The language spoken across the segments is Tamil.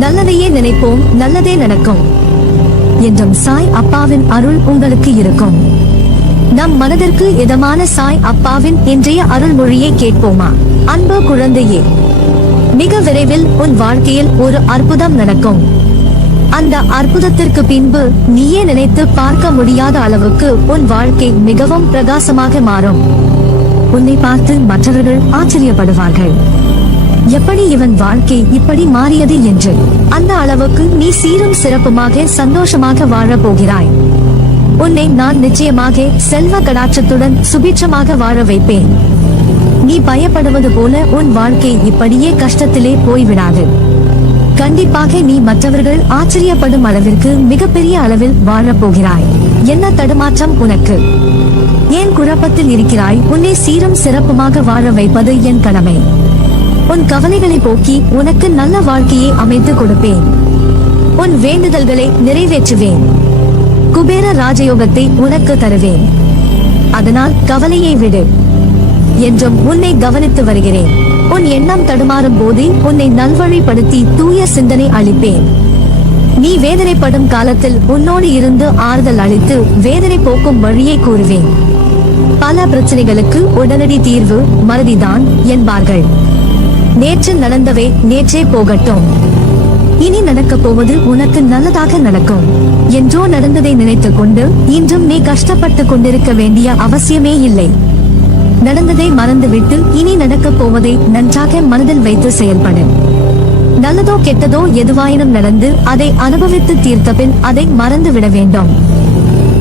நல்லதையே நினைப்போம் நல்லதே நடக்கும். என்றும் சாய் அப்பாவின் அருள் உங்களுக்கு இருக்கும். நம் மனதிற்கு இதமான சாய் அப்பாவின் இன்றைய அருள்மொழியை கேட்போமா? அன்பு குழந்தையே மிக விரைவில் உன் வாழ்க்கையில் ஒரு அற்புதம் நடக்கும். அந்த அற்புதத்திற்கு பின்பு நீயே நினைத்து பார்க்க முடியாத அளவுக்கு உன் வாழ்க்கை மிகவும் பிரகாசமாக மாறும். உன்னை பார்த்து மற்றவர்கள் ஆச்சரியப்படுவார்கள். எப்படி இவன் வாழ்க்கை இப்படி மாறியது என்று அந்த அளவுக்கு நீ சீரும் சிறப்புமாக சந்தோஷமாக வாழப் போகிறாய். உன்னை நான் நிச்சயமாக செல்வ கடாட்சத்துடன் சுபிட்சமாக வாழ வைப்பேன். நீ பயப்படுவது போல உன் வாழ்க்கை இப்படியே கஷ்டத்திலே போய்விடாது. கண்டிப்பாக நீ மற்றவர்கள் ஆச்சரியப்படும் அளவிற்கு மிகப்பெரிய அளவில் வாழப் போகிறாய். என்ன தடுமாற்றம் உனக்கு? ஏன் குழப்பத்தில் இருக்கிறாய்? உன்னை சீரும் சிறப்புமாக வாழ வைப்பது என் கடமை. உன் கவலைகளை போக்கி உனக்கு நல்ல வாழ்க்கையை அமைத்து கொடுப்பேன். உன் வேண்டுதல்களை நிறைவேற்றுவேன். குபேர ராஜயோகத்தை உனக்கு தருவேன். அதனால் கவலையை விடு. என்றும் உன்னை கவனித்து வருகிறேன். உன் எண்ணம் தடுமாறும் போதே உன்னை நல்வழிப்படுத்தி தூய சிந்தனை அளிப்பேன். நீ வேதனைப்படும் காலத்தில் உன்னோடு இருந்து ஆறுதல் அளித்து வேதனை போக்கும் வழியை கூறுவேன். பல பிரச்சனைகளுக்கு உடனடி தீர்வு மறதிதான் என்பார்கள். நேற்று நடந்தவை நேற்றே போகட்டும். இனி நடக்கப் போவது உனக்கு நல்லதாக நடக்கும். என்றோ நடந்ததை நினைத்துக் கொண்டு இன்றும் நீ கஷ்டப்பட்டு கொண்டிருக்க வேண்டிய அவசியமே இல்லை. நடந்ததை மறந்துவிட்டு இனி நடக்கப் போவதை நன்றாக மனதில் வைத்து செயல்படு. நல்லதோ கெட்டதோ எதுவாயினும் நடந்து அதை அனுபவித்து தீர்த்த பின் அதை மறந்து விட வேண்டும்.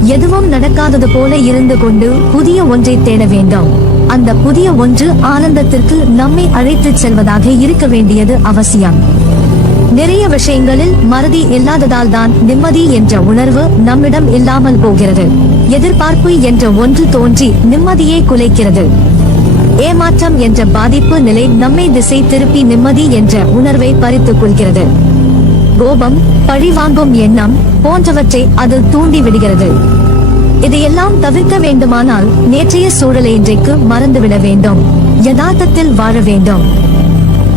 எதுவும் நடக்காதது போல இருந்து கொண்டு புதிய ஒன்றை தேட வேண்டும். அந்த புதிய ஒன்று ஆனந்தத்திற்கு நம்மை அழைத்துச் செல்வதாக இருக்க வேண்டியது அவசியம். நிறைய விஷயங்களில் மறதி இல்லாததால் தான் நிம்மதி என்ற உணர்வு நம்மிடம் இல்லாமல் போகிறது. எதிர்பார்ப்பு என்ற ஒன்று தோன்றி நிம்மதியை குலைக்கிறது. ஏமாற்றம் என்ற பாதிப்பு நிலை நம்மை திசை திருப்பி நிம்மதி என்ற உணர்வை பறித்துக் கொள்கிறது. கோபம் பழிவாங்கும் எண்ணம் போன்றவற்றை அது தூண்டி விடுகிறது இதையெல்லாம் தவிர்க்க வேண்டுமானால் நேற்றைய சூழலை இன்றைக்கு மறந்துவிட வேண்டும். யதார்த்தத்தில் வாழ வேண்டும்.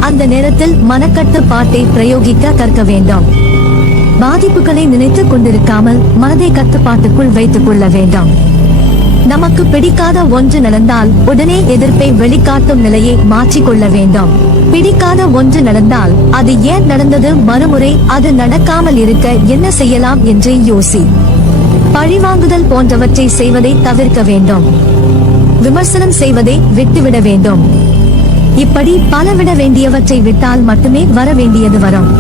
அந்த நேரத்தில் மனக்கட்டுப்பாட்டை பிரயோகிக்க கற்க வேண்டும். பாதிப்புகளை நினைத்துக் கொண்டிருக்காமல் மனதை கட்டுப்பாட்டுக்குள் வைத்துக் கொள்ள வேண்டும். நமக்கு பிடிக்காத ஒன்று நடந்தால் உடனே எதிர்ப்பை வெளிக்காட்டும் நிலையை மாற்றிக்கொள்ள வேண்டும். பிடிக்காத ஒன்று நடந்தால் அது ஏன் நடந்தது? மறுமுறை அது நடக்காமல் இருக்க என்ன செய்யலாம்? என்று யோசி. பழிவாங்குதல் போன்றவற்றை செய்வதை தவிர்க்க வேண்டும். விமர்சனம் செய்வதை விட்டுவிட வேண்டும். இப்படி பல விட வேண்டியவற்றை விட்டால் மட்டுமே வர வேண்டியது வரும்.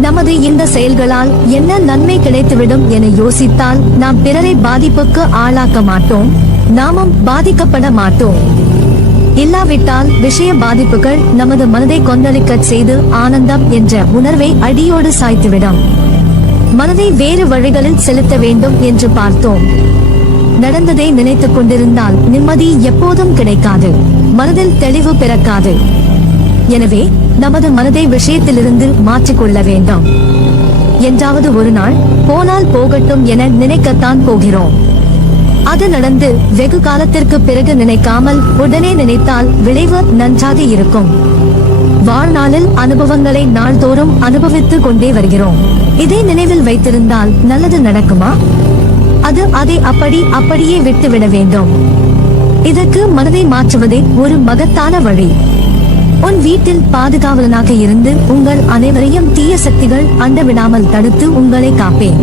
நமது இந்த செயல்களால் என்ன நன்மை கிடைத்துவிடும் என யோசித்தால் நாம் பிறரை பாதிப்புக்கு ஆளாக்க மாட்டோம் நாமும் பாதிக்கப்பட மாட்டோம். இல்லாவிட்டால் விஷய பாதிப்புகள் நமது மனதை கொந்தளிக்கச் செய்து ஆனந்தம் என்ற உணர்வை அடியோடு சாய்த்துவிடும். மனதை வேறு வழிகளில் செலுத்த வேண்டும் என்று பார்த்தோம். நடந்ததை நினைத்துக் கொண்டிருந்தால் நிம்மதி எப்போதும் கிடைக்காது. மனதில் தெளிவு பிறக்காது. எனவே நமது மனதை விஷயத்திலிருந்து மாற்றிக்கொள்ள வேண்டும். என்றாவது ஒரு நாள் போனால் போகட்டும் என நினைக்கத்தான் போகிறோம். அது நடந்து வெகு காலத்திற்கு பிறகு நினைக்காமல் உடனே நினைத்தால் விளைவு நன்றாக இருக்கும். வாழ்நாளில் அனுபவங்களை நாள்தோறும் அனுபவித்துக் கொண்டே வருகிறோம். இதை நினைவில் வைத்திருந்தால் நல்லது நடக்குமா? அது அதை அப்படி அப்படியே விட்டுவிட வேண்டும். இதற்கு மனதை மாற்றுவதே ஒரு மகத்தான வழி. உன் வீட்டில் பாதுகாவலனாக இருந்து உங்கள் அனைவரையும் தீய சக்திகள் அண்டவிடாமல் தடுத்து உங்களை காப்பேன்.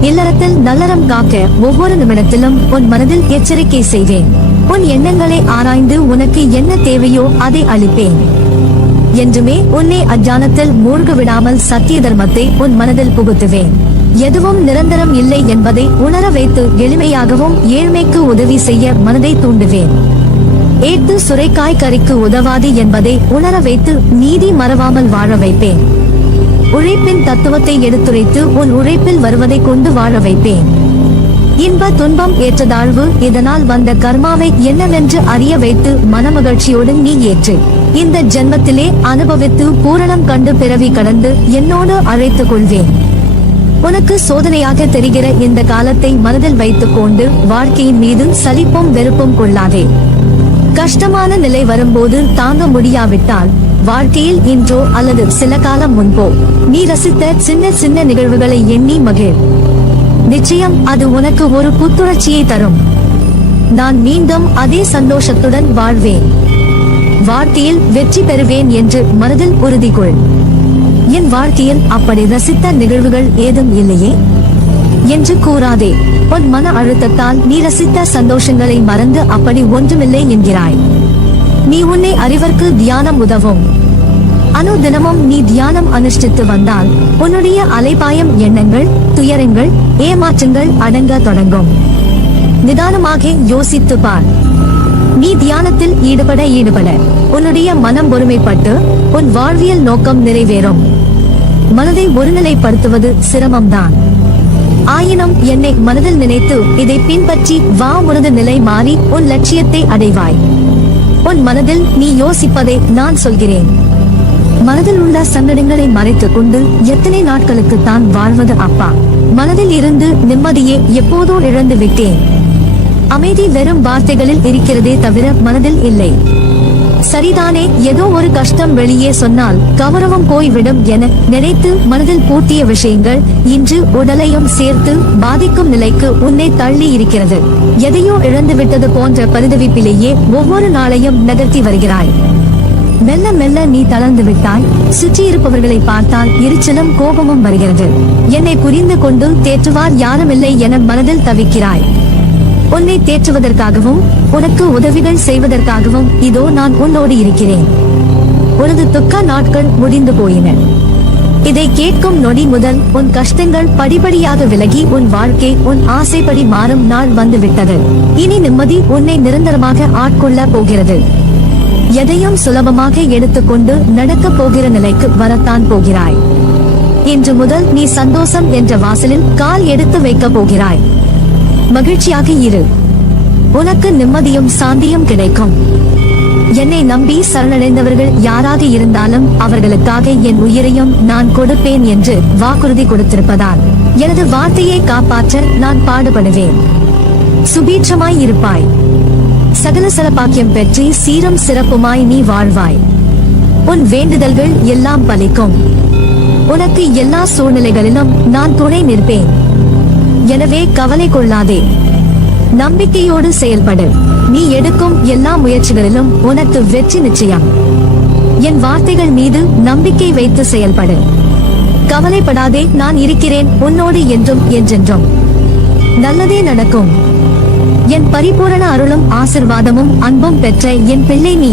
இல்லறத்தில் நல்லறம் காக்க ஒவ்வொரு நிமிடத்திலும் உன் மனதில் எச்சரிக்கை செய்வேன். உன் எண்ணங்களை ஆராய்ந்து உனக்கு என்ன தேவையோ அதை அளிப்பேன். என்றுமே உன்னை அஜானத்தில் மூழ்க விடாமல் சத்திய தர்மத்தை உன் மனதில் புகுத்துவேன். எதுவும் நிரந்தரம் இல்லை என்பதை உணர வைத்து எளிமையாகவும் ஏழ்மைக்கு உதவி செய்ய மனதை தூண்டுவேன். ஏத்து சுரைக்காய் கறிக்கு உதவாது என்பதை உணர வைத்து நீதி மறவாமல் வாழ வைப்பேன். உழைப்பின் தத்துவத்தை எடுத்துரைத்து உன் உழைப்பில் வருவதை கொண்டு வாழ வைப்பேன். இன்ப துன்பம் ஏற்றதாழ்வு இதனால் வந்த கர்மாவை என்னவென்று அறிய வைத்து மனமகிழ்ச்சியோடு நீ ஏற்று. இந்த ஜென்மத்திலே அனுபவித்து பூரணம் கண்டு பிறவி கடந்து என்னோடு அழைத்துக் கொள்வேன். உனக்கு சோதனையாக தெரிகிற இந்த காலத்தை மனதில் வைத்துக் கொண்டு வாழ்க்கையின் மீது சலிப்பும் வெறுப்பும் கொள்ளாதே. கஷ்டமான நிலை வரும்போது தாங்க முடியாவிட்டால் வாழ்க்கையில் இன்றோ அல்லது சில காலம் முன்போ நீ ரசித்த சின்ன சின்ன நிகழ்வுகளை எண்ணி மகிழ். நிச்சயம் அது உனக்கு ஒரு புத்துணர்ச்சியை தரும். நான் மீண்டும் அதே சந்தோஷத்துடன் வாழ்வேன். வாழ்க்கையில் வெற்றி பெறுவேன் என்று மனதில் உறுதி கொள் என் வாழ்க்கையில் அப்படி ரசித்த நிகழ்வுகள் ஏதும் இல்லையே? என்று கூறாதே உன் மன அழுத்தத்தால் நீ ரசித்த சந்தோஷங்களை மறந்து அப்படி ஒன்றுமில்லை என்கிறாய். நீ உன்னை அறிவர்க்கு தியானம் உதவும். அனு தினமும் நீ தியானம் அனுஷ்டித்து வந்தால் உன்னுடைய அலைபாயம் எண்ணங்கள் துயரங்கள் ஏமாற்றங்கள் அடங்க தொடங்கும். நிதானமாக யோசித்து பார். நீ தியானத்தில் ஈடுபட ஈடுபட உன்னுடைய மனம் ஒருமைப்பட்டு உன் வாழ்வியல் நோக்கம் நிறைவேறும். மனதை ஒருநிலைப்படுத்துவது சிரமம்தான். ஆயினும் என்னை மனதில் நினைத்து இதை பின்பற்றி வா உனது நிலை மாறி உன் லட்சியத்தை அடைவாய். உன் மனதில் நீ யோசிப்பதை நான் சொல்கிறேன். மனதில் உள்ள சங்கடங்களை மறைத்துக் கொண்டு எத்தனை நாட்களுக்கு தான் வாழ்வது அப்பா? மனதில் இருந்து நிம்மதியை எப்போதோ இழந்து விட்டேன். அமைதி வெறும் வார்த்தைகளில் இருக்கிறதே தவிர மனதில் இல்லை. சரிதானே ஏதோ ஒரு கஷ்டம் வெளியே சொன்னால் கௌரவம் போய்விடும் என நினைத்து மனதில் பூட்டிய விஷயங்கள் இன்று உடலையும் சேர்த்து பாதிக்கும் நிலைக்கு உன்னை தள்ளி இருக்கிறது. எதையோ இழந்து விட்டது போன்ற பரிதவிப்பிலேயே ஒவ்வொரு நாளையும் நகர்த்தி வருகிறாய். மெல்ல மெல்ல நீ தளர்ந்து விட்டாய். சுற்றி இருப்பவர்களை பார்த்தால் எரிச்சலும் கோபமும் வருகிறது. என்னை புரிந்து கொண்டு தேற்றுவார் யாருமில்லை என மனதில் தவிக்கிறாய். உன்னை தேற்றுவதற்காகவும் உனக்கு உதவிகள் செய்வதற்காகவும் இதோ நான் உன்னோடு இருக்கிறேன். உனது துக்க நாட்கள் முடிந்து போயின. இதை கேட்கும் நொடி முதல் உன் கஷ்டங்கள் படிப்படியாக விலகி உன் வாழ்க்கை உன் ஆசைப்படி மாறும் நாள் வந்துவிட்டது. இனி நிம்மதி உன்னை நிரந்தரமாக ஆட்கொள்ள போகிறது. எதையும் சுலபமாக எடுத்துக்கொண்டு நடக்கப் போகிற நிலைக்கு வரத்தான் போகிறாய். இன்று முதல் நீ சந்தோஷம் என்ற வாசலில் கால் எடுத்து வைக்கப் போகிறாய். மகிழ்ச்சியாக இரு. உனக்கு நிம்மதியும் சாந்தியும் கிடைக்கும். என்னை நம்பி சரணடைந்தவர்கள் யாராக இருந்தாலும் அவர்களுக்காக என் உயிரையும் நான் கொடுப்பேன் என்று வாக்குறுதி கொடுத்திருப்பதால் எனது வார்த்தையை காப்பாற்ற நான் பாடுபடுவேன். சுபீட்சமாய் இருப்பாய். சகல சிறப்பாக்கியம் பெற்று சீரம் சிறப்புமாய் நீ வாழ்வாய். உன் வேண்டுதல்கள் எல்லாம் பலிக்கும். உனக்கு எல்லா சூழ்நிலைகளிலும் நான் துணை நிற்பேன். எனவே கவலை கொள்ளாதே. நம்பிக்கையோடு செயல்படு. நீ எடுக்கும் எல்லா முயற்சிகளிலும் உனக்கு வெற்றி நிச்சயம். என் வார்த்தைகள் மீது நம்பிக்கை வைத்து செயல்படு. கவலைப்படாதே நான் இருக்கிறேன் உன்னோடு என்றும் என்றென்றும். நல்லதே நடக்கும். என் பரிபூரண அருளும் ஆசிர்வாதமும் அன்பும் பெற்ற என் பிள்ளை நீ.